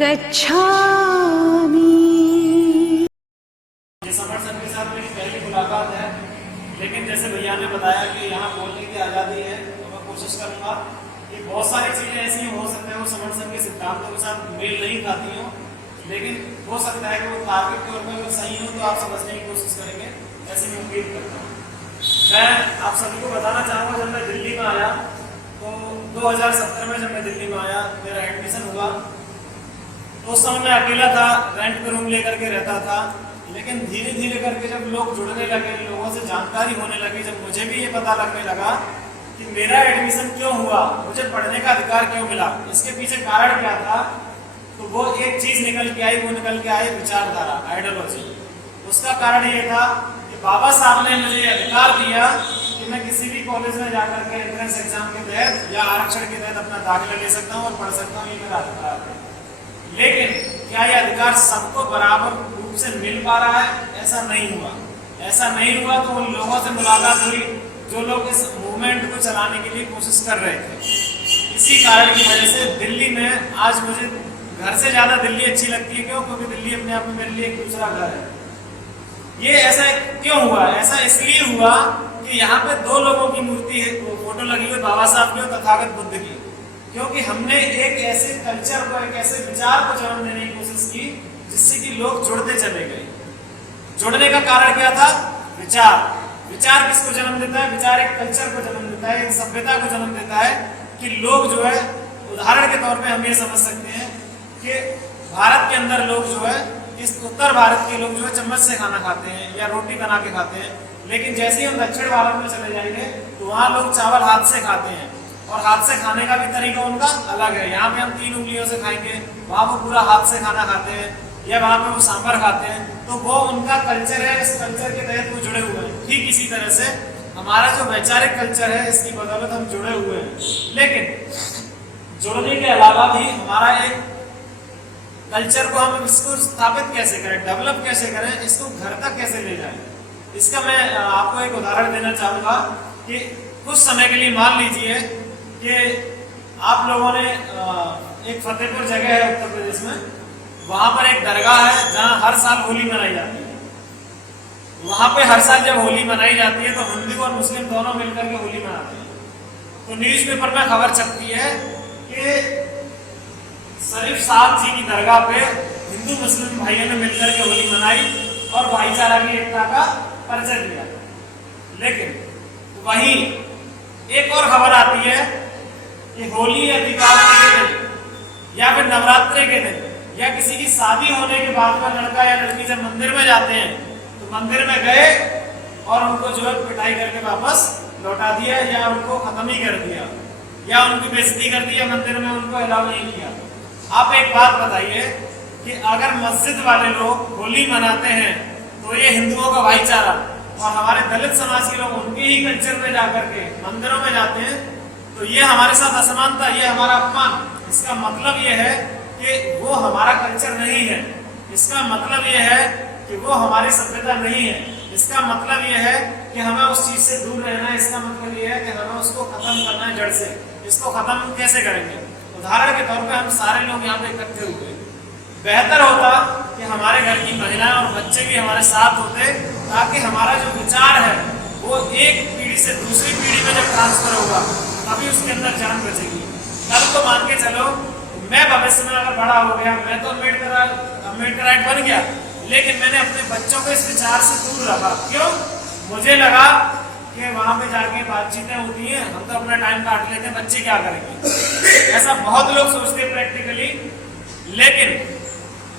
गच्छामि। ये summer sir के साथ मेरी पहली मुलाकात है, लेकिन जैसे भैया ने बताया कि यहाँ बोलने की आज़ादी है, तो मैं कोशिश करूँगा कि बहुत सारी चीज़ें ऐसी हो सकता है वो समर सर के सिद्धांतों के साथ मेल नहीं खाती हो, लेकिन हो सकता है कि वो तार्किक तौर पर अगर सही हो तो आप समझने की कोशिश करेंगे, ऐसी मैं उम्मीद करता हूँ। मैं आप सभी को बताना चाहूँगा, जब मैं दिल्ली में आया तो 2017 में जब मैं दिल्ली में आया, मेरा एडमिशन हुआ तो उस समय मैं अकेला था, रेंट पे रूम लेकर के रहता था। लेकिन धीरे धीरे करके जब लोग जुड़ने लगे, लोगों से जानकारी होने लगी, जब मुझे भी ये पता लगने लगा कि मेरा एडमिशन क्यों हुआ, मुझे पढ़ने का अधिकार क्यों मिला, इसके पीछे कारण क्या था, तो वो एक चीज निकल के आई, वो निकल के आई विचारधारा, आइडियोलॉजी। उसका कारण ये था कि बाबा साहब ने मुझे अधिकार दिया कि मैं किसी भी कॉलेज में जाकर के एंट्रेंस एग्जाम के तहत या आरक्षण के तहत अपना दाखिला ले सकता हूँ और पढ़ सकता हूँ, ये मेरा अधिकार है। लेकिन क्या यह अधिकार सबको बराबर रूप से मिल पा रहा है? ऐसा नहीं हुआ। ऐसा नहीं हुआ तो उन लोगों से मुलाकात हुई जो लोग इस मूवमेंट को चलाने के लिए कोशिश कर रहे थे। इसी कारण की वजह से दिल्ली में आज मुझे घर से ज्यादा दिल्ली अच्छी लगती है। क्यों? क्योंकि दिल्ली अपने आप में मेरे लिए एक दूसरा घर है। ये ऐसा क्यों हुआ? ऐसा इसलिए हुआ कि यहाँ पे दो लोगों की मूर्ति है, फोटो लगी हुई, बाबा साहब की और तथागत बुद्ध की। क्योंकि हमने एक ऐसे कल्चर को, एक ऐसे विचार को जन्म देने की कोशिश की जिससे कि लोग जुड़ते चले गए। जुड़ने का कारण क्या था? विचार। विचार किसको जन्म देता है? विचार एक कल्चर को जन्म देता है, एक सभ्यता को जन्म देता है कि लोग जो है, उदाहरण के तौर पे हम ये समझ सकते हैं कि भारत के अंदर लोग जो है, इस उत्तर भारत के लोग जो है चम्मच से खाना खाते हैं या रोटी बना के खाते हैं। लेकिन जैसे ही हम दक्षिण भारत में चले जाएंगे तो वहाँ लोग चावल हाथ से खाते हैं और हाथ से खाने का भी तरीका उनका अलग है। यहाँ पे हम 3 उंगलियों से खाएंगे, वहाँ वो पूरा हाथ से खाना खाते हैं, या वहाँ पे वो सांभर खाते हैं। तो वो उनका कल्चर है, इस कल्चर के तहत वो जुड़े हुए हैं। ठीक इसी तरह से हमारा जो वैचारिक कल्चर है, इसकी बदौलत हम जुड़े हुए हैं। लेकिन जुड़ने के अलावा भी हमारा एक कल्चर को हम इसको स्थापित कैसे करें, डेवलप कैसे करें, इसको घर तक कैसे ले जाएं, इसका मैं आपको एक उदाहरण देना चाहूँगा कि कुछ समय के लिए मान लीजिए कि आप लोगों ने एक फतेहपुर जगह है उत्तर प्रदेश में, वहां पर एक दरगाह है जहां हर साल होली मनाई जाती है। वहां पे हर साल जब होली मनाई जाती है तो हिंदू और मुस्लिम दोनों मिलकर के होली मनाते हैं। तो न्यूज़पेपर में खबर छपती है कि शरीफ साहब जी की दरगाह पे हिंदू मुस्लिम भाइयों ने मिलकर के होली मनाई और भाईचारा की एकता का परिचय दिया। लेकिन वहीं एक और खबर आती है कि होली या दीपावली के दिन या फिर नवरात्रि के दिन या किसी की शादी होने के बाद में लड़का या लड़की जब मंदिर में जाते हैं तो मंदिर में गए और उनको जो है पिटाई करके वापस लौटा दिया या उनको खत्म ही कर दिया या उनकी बेइज्जती कर दी या मंदिर में उनको अलाउ नहीं किया। आप एक बात बताइए कि अगर मस्जिद वाले लोग होली मनाते हैं तो ये हिंदुओं का भाईचारा, और हमारे दलित समाज के लोग उनके ही कल्चर में जाकर के मंदिरों में जाते हैं, तो ये हमारे साथ असमानता, ये हमारा अपमान। इसका मतलब ये है कि वो हमारा कल्चर नहीं है, इसका मतलब ये है कि वो हमारी सभ्यता नहीं है, इसका मतलब ये है कि हमें उस चीज से दूर रहना है, इसका मतलब ये है कि हमें उसको खत्म करना है जड़ से। इसको खत्म कैसे करेंगे? उदाहरण के तौर पे हम सारे लोग यहाँ पे इकट्ठे हुए, बेहतर होता कि हमारे घर की महिलाएं और बच्चे भी हमारे साथ होते, ताकि हमारा जो विचार है वो एक पीढ़ी से दूसरी पीढ़ी में जब ट्रांसफर होगा तभी उसके अंदर जान बचेगी। कल को मान के चलो मैं भविष्य में अगर बड़ा हो गया, मैं तो अम्बेडकराइट बन गया, लेकिन मैंने अपने बच्चों को इस विचार से दूर रखा। क्यों? मुझे लगा कि वहां पे जाके बातचीतें होती हैं, हम तो अपना टाइम काट लेते हैं, बच्चे क्या करेंगे? ऐसा बहुत लोग सोचते हैं प्रैक्टिकली। लेकिन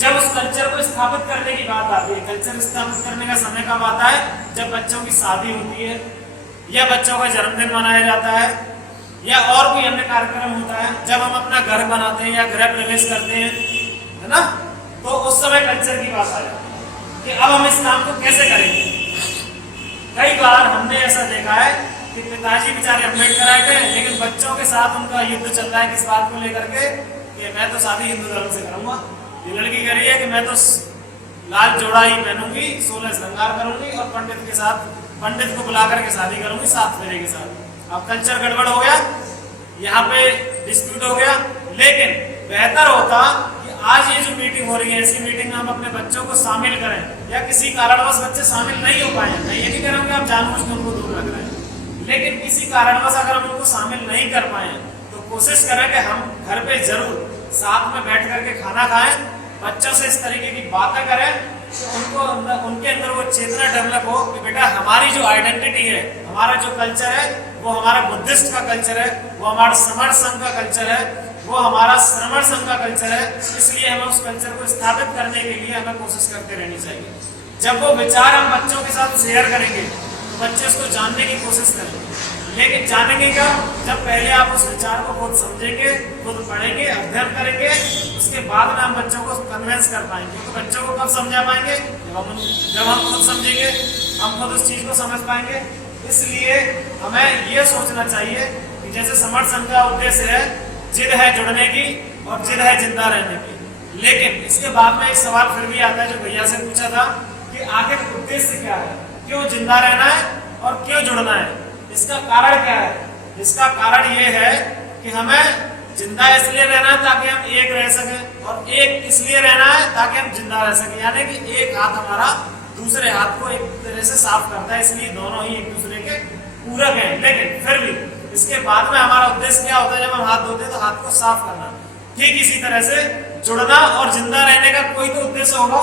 जब उस कल्चर को स्थापित करने की बात आती है, कल्चर स्थापित करने का समय कब आता है? जब बच्चों की शादी होती है या बच्चों का जन्मदिन मनाया जाता है या और कोई अन्य कार्यक्रम होता है, जब हम अपना घर बनाते हैं या गृह प्रवेश करते हैं, है ना, तो उस समय कल्चर की बात आ जाती है कि अब हम इस काम को कैसे करेंगे। कई बार हमने ऐसा देखा है कि पिताजी बेचारे अम्बेडकराइट हैं, लेकिन बच्चों के साथ उनका युद्ध चल रहा है किस बात को लेकर के कि मैं तो शादी हिंदू धर्म से करूंगा, ये लड़की कह रही है कि मैं तो लाल जोड़ा ही पहनूंगी, 16 श्रृंगार करूंगी और पंडित को बुला करके शादी करूंगी 7 फेरे के साथ। अब कल्चर गड़बड़ हो गया, यहाँ पे डिस्प्यूट हो गया। लेकिन बेहतर होता कि आज ये जो मीटिंग हो रही है, ऐसी मीटिंग में हम अपने बच्चों को शामिल करें, या किसी कारणवश बच्चे शामिल नहीं हो पाए, मैं ये नहीं कह रहा हूँ कि आप जानबूझ के उनको दूर रख रहे हैं, लेकिन किसी कारणवश अगर हम उनको शामिल नहीं कर पाए तो कोशिश करें कि हम घर पे जरूर साथ में बैठ करके खाना खाएं, बच्चों से इस तरीके की बातें करें तो उनको उनके अंदर वो चेतना डेवलप हो कि बेटा हमारी जो आइडेंटिटी है, हमारा जो कल्चर है, वो हमारा बुद्धिस्ट का कल्चर है, वो हमारा समर संघ का कल्चर है, वो हमारा श्रमण संघ का कल्चर है। इसलिए हमें उस कल्चर को स्थापित करने के लिए हमें कोशिश करते रहनी चाहिए। जब वो विचार हम बच्चों के साथ शेयर करेंगे तो बच्चे उसको जानने की कोशिश करेंगे, लेकिन जानेंगे क्या, जब पहले आप उस विचार को खुद समझेंगे, खुद पढ़ेंगे, अध्ययन करेंगे, उसके बाद में हम बच्चों को कन्विंस कर पाएंगे। क्योंकि बच्चों को कब समझा पाएंगे, जब हम खुद समझेंगे, हम खुद उस चीज को समझ पाएंगे। इसलिए हमें ये सोचना चाहिए कि जैसे समर संघ का उद्देश्य है, जिद है जुड़ने की और जिद है जिंदा रहने की, लेकिन इसके बाद में एक सवाल फिर भी आता है जो भैया से पूछा था कि आखिर उद्देश्य क्या है, क्यों जिंदा रहना है और क्यों जुड़ना है, इसका कारण क्या है। इसका कारण ये है कि हमें जिंदा इसलिए रहना है ताकि हम एक रह सकें, और एक इसलिए रहना है ताकि हम जिंदा रह सकें, यानी कि एक हाथ हमारा दूसरे हाथ को एक तरह से साफ करता है, इसलिए दोनों ही एक दूसरे के पूरक हैं। लेकिन फिर भी इसके बाद में हमारा उद्देश्य क्या होता है, जब हम हाथ धोते हैं तो हाथ को साफ करना। ठीक इसी तरह से जुड़ना और जिंदा रहने का कोई तो उद्देश्य होगा।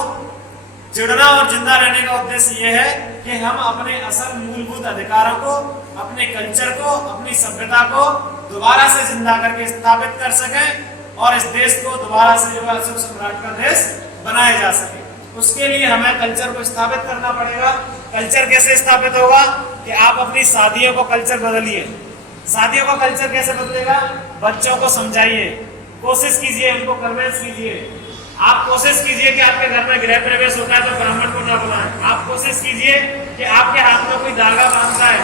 जुड़ना और जिंदा रहने का उद्देश्य यह है कि हम अपने असल मूलभूत अधिकारों को, अपने कल्चर को, अपनी सभ्यता को दोबारा से जिंदा करके स्थापित कर सकें और इस देश को दोबारा से जो है अशोक सम्राट का देश बनाया जा सके। उसके लिए हमें कल्चर को स्थापित करना पड़ेगा। कल्चर कैसे स्थापित होगा कि आप अपनी शादियों को कल्चर बदलिए। शादियों का कल्चर कैसे बदलेगा, बच्चों को समझाइए, कोशिश कीजिए, उनको कन्विंस कीजिए। आप कोशिश कीजिए कि आपके घर में गृह प्रवेश होता है तो ब्राह्मण को ना बुलाएं। आप कोशिश कीजिए कि आपके हाथ में कोई धागा बांधता है,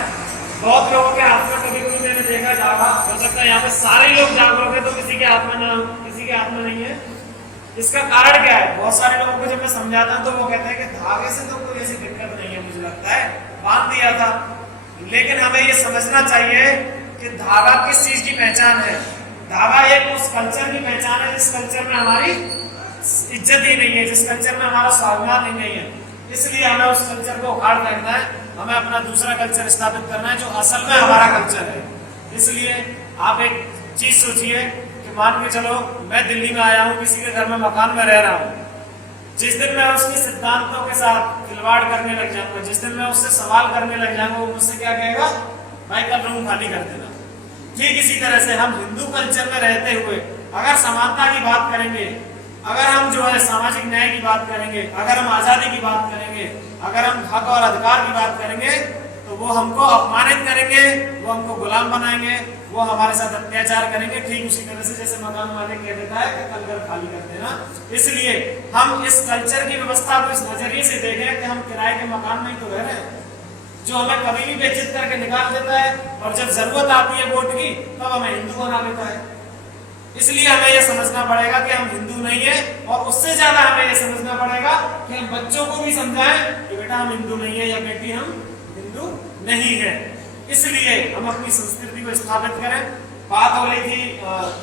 बहुत लोगों के हाथ में कभी कभी मैंने देखा धागा, हो सकता है यहाँ पे सारे लोग जागरूक है तो किसी के हाथ में ना, किसी के हाथ में नहीं है। इसका कारण क्या है, बहुत सारे लोगों को जब मैं समझाता हूँ तो वो कहते हैं कि धागे से तो कोई ऐसी दिक्कत नहीं है, मुझे लगता है बांध दिया था। लेकिन हमें ये समझना चाहिए कि धागा किस चीज की पहचान है। धागा एक उस कल्चर की पहचान है जिस कल्चर में हमारी इज्जत ही नहीं है, जिस कल्चर में हमारा स्वाभिमान ही नहीं है। इसलिए हमें उस कल्चर को उखाड़ फेंकना है, हमें अपना दूसरा कल्चर स्थापित करना है जो असल में हमारा कल्चर है। इसलिए आप एक चीज सोचिए कि मान के चलो मैं दिल्ली में आया हूँ, किसी के घर में मकान में रह रहा हूँ। जिस दिन मैं उसके सिद्धांतों के साथ खिलवाड़ करने लग जाऊंगा, जिस दिन मैं उससे सवाल करने लग जाऊंगा, वो मुझसे क्या कहेगा, भाई कल रूम खाली कर देना। ठीक इसी तरह से हम हिंदू कल्चर में रहते हुए अगर समानता की बात करेंगे, अगर हम जो है सामाजिक न्याय की बात करेंगे, अगर हम आजादी की बात करेंगे, अगर हम हक और अधिकार की बात करेंगे, तो वो हमको अपमानित करेंगे, वो हमको गुलाम बनाएंगे, वो हमारे साथ अत्याचार करेंगे। ठीक उसी तरह से जैसे मकान मालिक कह देता है कि कल घर खाली कर देना। इसलिए हम इस कल्चर की व्यवस्था को इस नजरिए से देखें कि हम किराए के मकान में ही तो रह रहे हैं, जो हमें कभी भी बेइज्जत करके निकाल देता है और जब जरूरत आती है वोट की तब हमें हिंदू बना देता है। इसलिए हमें यह समझना पड़ेगा कि हम हिंदू नहीं है, और उससे ज्यादा हमें यह समझना पड़ेगा कि हम बच्चों को भी समझाएं कि बेटा हम हिंदू नहीं है या बेटी हम हिंदू नहीं है। इसलिए हम अपनी संस्कृति को स्थापित करें। बात हो रही थी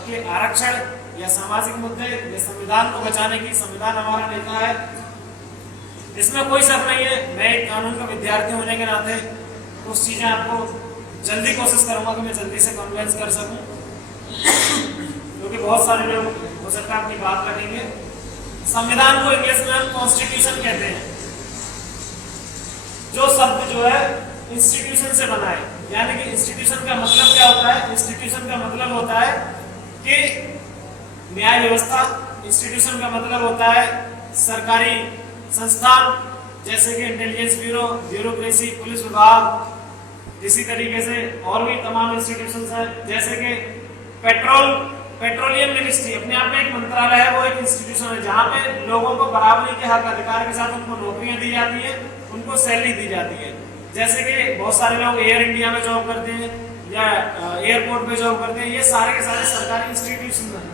कि आरक्षण या सामाजिक मुद्दे या संविधान को बचाने की। संविधान हमारा नेता है, इसमें कोई शक नहीं है। मैं एक कानून का विद्यार्थी होने के नाते कुछ चीजें आपको जल्दी कोशिश करूंगा कि मैं जल्दी से कन्विंस कर सकूं, क्योंकि बहुत सारे लोग हो सकता है अपनी बात रखेंगे। संविधान को इंग्लिश में हम कॉन्स्टिट्यूशन कहते हैं, जो शब्द जो है इंस्टीट्यूशन से बना है। यानी कि इंस्टीट्यूशन का मतलब क्या होता है, इंस्टीट्यूशन का मतलब होता है कि न्याय व्यवस्था, इंस्टीट्यूशन का मतलब होता है सरकारी संस्थान जैसे कि इंटेलिजेंस ब्यूरो, ब्यूरोक्रेसी, पुलिस विभाग, इसी तरीके से और भी तमाम इंस्टीट्यूशंस हैं। जैसे कि पेट्रोलियम मिनिस्ट्री अपने आप में एक मंत्रालय है, वो एक इंस्टीट्यूशन है जहाँ पे लोगों को बराबरी के हक अधिकार के साथ उनको नौकरियां दी जाती है, उनको सैलरी दी जाती है। जैसे कि बहुत सारे लोग एयर इंडिया में जॉब करते हैं या एयरपोर्ट पे जॉब करते हैं, ये सारे के सारे सरकारी इंस्टीट्यूशन हैं।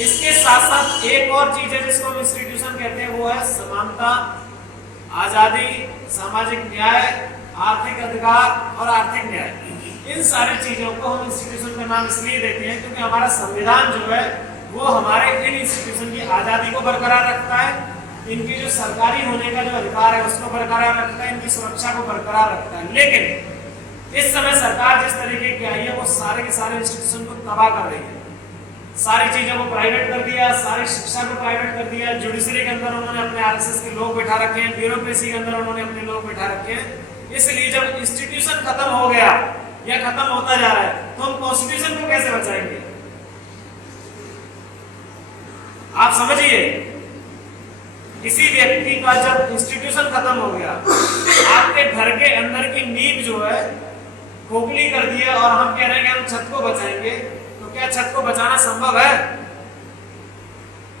इसके साथ साथ एक और चीज है जिसको हम इंस्टीट्यूशन कहते हैं, वो है समानता, आजादी, सामाजिक न्याय, आर्थिक अधिकार और आर्थिक न्याय। इन सारी चीजों को हम इंस्टीट्यूशन का नाम इसलिए देते हैं क्योंकि हमारा संविधान जो है वो हमारे इन इंस्टीट्यूशन की आज़ादी को बरकरार रखता है, इनकी जो सरकारी होने का जो अधिकार है उसको बरकरार रखता है, इनकी सुरक्षा को बरकरार रखता है। लेकिन इस समय सरकार जिस तरीके की आई है वो सारे के सारे इंस्टीट्यूशन को तबाह कर रही है, सारी चीजों को प्राइवेट कर दिया, सारी शिक्षा को प्राइवेट कर दिया, जुडिशरी के अंदर उन्होंने अपने आरएसएस के लोग बैठा रखे हैं, ब्यूरोक्रेसी के अंदर उन्होंने अपने लोग बैठा रखे हैं। इसलिए जब इंस्टीट्यूशन खत्म हो गया या खत्म होता जा रहा है तो हम कॉन्स्टिट्यूशन को कैसे बचाएंगे? आप समझिए, किसी व्यक्ति का जब इंस्टीट्यूशन खत्म हो गया, आपके घर के अंदर की नींव जो है खोखली कर दी है और हम कह रहे हैं कि हम छत को बचाएंगे, तो क्या छत को बचाना संभव है?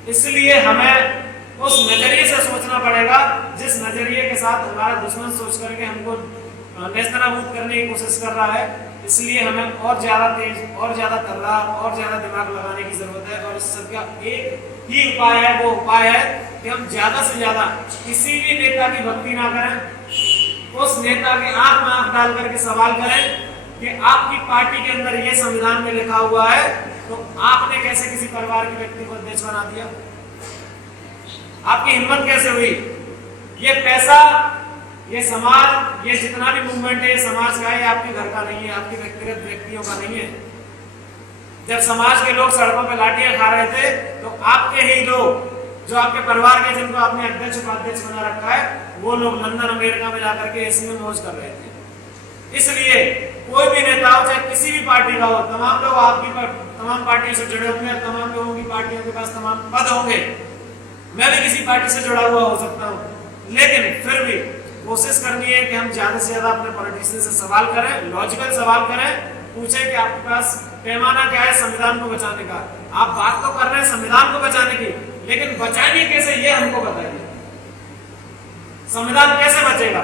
इसलिए हमें उस नजरिए से सोचना पड़ेगा जिस नजरिए के साथ हमारा दुश्मन सोच करके हमको नेस्तनाबूद करने की कोशिश कर रहा है। इसलिए हमें और ज्यादा तेज, और ज्यादा तल्लाह, और ज्यादा दिमाग लगाने की जरूरत है। और इस सबका एक ही उपाय है, वो उपाय है कि हम ज्यादा से ज्यादा किसी भी नेता की भक्ति ना करें, उस नेता के आंख में आंख डाल करके सवाल करें कि आपकी पार्टी के अंदर ये संविधान में लिखा हुआ है, तो आपने कैसे किसी परिवार के व्यक्ति को अध्यक्ष बना दिया? आपकी हिम्मत कैसे हुई? ये पैसा, ये समाज, ये जितना भी मूवमेंट है, ये समाज का है, आपके घर का नहीं है, आपके व्यक्तिगत व्यक्तियों का नहीं है। जब समाज के लोग सड़कों पे लाठियां खा रहे थे तो आपके ही लोग, जो आपके परिवार के, जिनको आपने अध्यक्ष उपाध्यक्ष बना रखा है, वो लोग लंदन अमेरिका में जाकर के एसी में मौज कर रहे थे। इसलिए कोई भी नेता हो, चाहे किसी भी पार्टी का हो, तमाम लोग आपकी तमाम पार्टियों से जुड़े होंगे, तमाम लोगों की पार्टियों के पास तमाम पद होंगे। मैं भी किसी पार्टी से जुड़ा हुआ हो सकता हूँ, लेकिन फिर भी कोशिश करनी है कि हम ज्यादा से ज्यादा अपने पॉलिटिशियन से सवाल करें, लॉजिकल सवाल करें, पूछें कि आपके पास पैमाना क्या है संविधान को बचाने का। आप बात तो कर रहे हैं संविधान को बचाने की, लेकिन बचाएंगे कैसे ये हमको बताइए। संविधान कैसे बचेगा?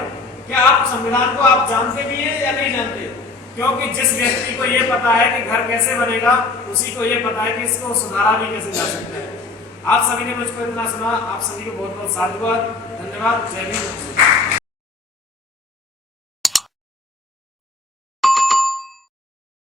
क्या आप संविधान को आप जानते भी हैं या नहीं जानते? क्योंकि जिस व्यक्ति को ये पता है कि घर कैसे बनेगा, उसी को ये पता है कि इसको सुधारा भी कैसे जा सकता है। आप सभी ने मुझको इतना सुना, आप सभी को बहुत बहुत साधुवाद, धन्यवाद। जय हिंद।